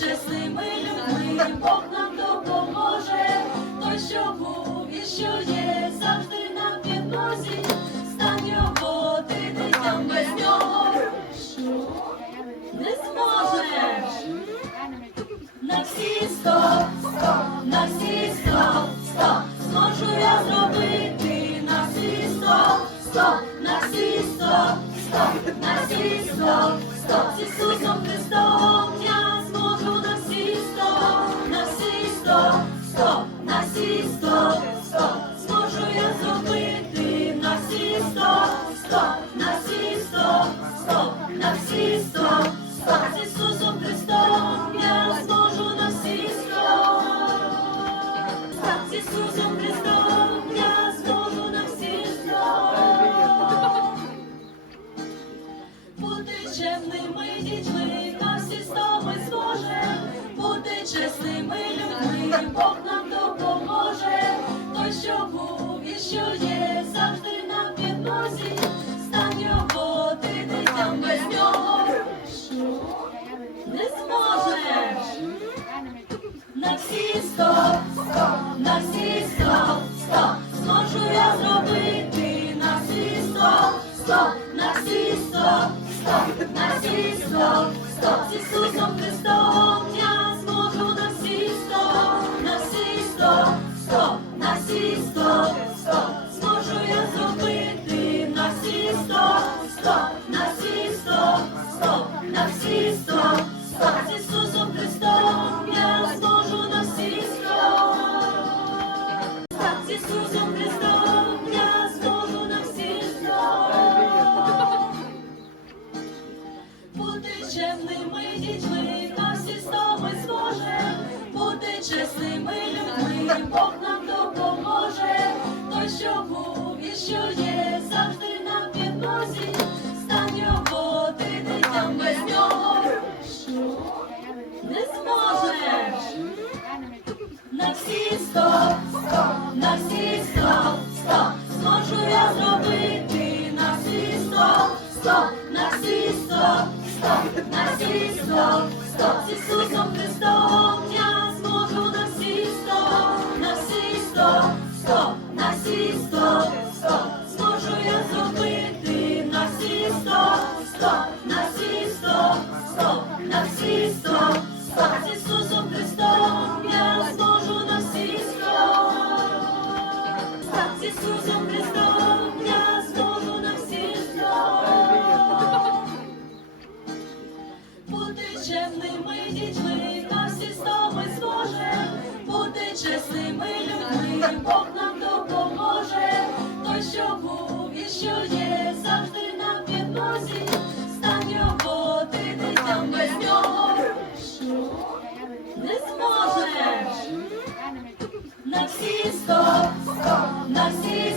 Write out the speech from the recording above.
чесними людьми, Бог нам всі сто, я зробити на всі сто, сто, на всі сто, сто, на всі сто, з Ісусом Христом я зможу на всі сто. З Ісусом Христом я зможу на всі сто. Бути чемними дітьми на всі сто ми зможем. Бути чесними людьми, Бог нам допоможе. На всі сто, сто, зможу я зробити на всі сто, сто, на всі сто, сто, на всі сто, сто, з Ісусом Христом я зможу на всі сто, на всі сто, сто, на всі сто, сто, зможу я зробити на всі сто, сто, на всі сто, сто, на всі сто, чесними людьми, Бог нам допоможе. Той, що був і що є, завжди нам підносить. Стань його, ти дитям без нього. Не зможеш. На всі сто, сто, на всі сто, сто, зможу я зробити на всі сто, сто, на всі сто, сто, на всі сто, сто, з Ісусом Христом Ісусом Христом, для столу на всі знов. Бути чесними дітьми, та всі з тобою зможем, бути чесними. всі сто, сто на всі.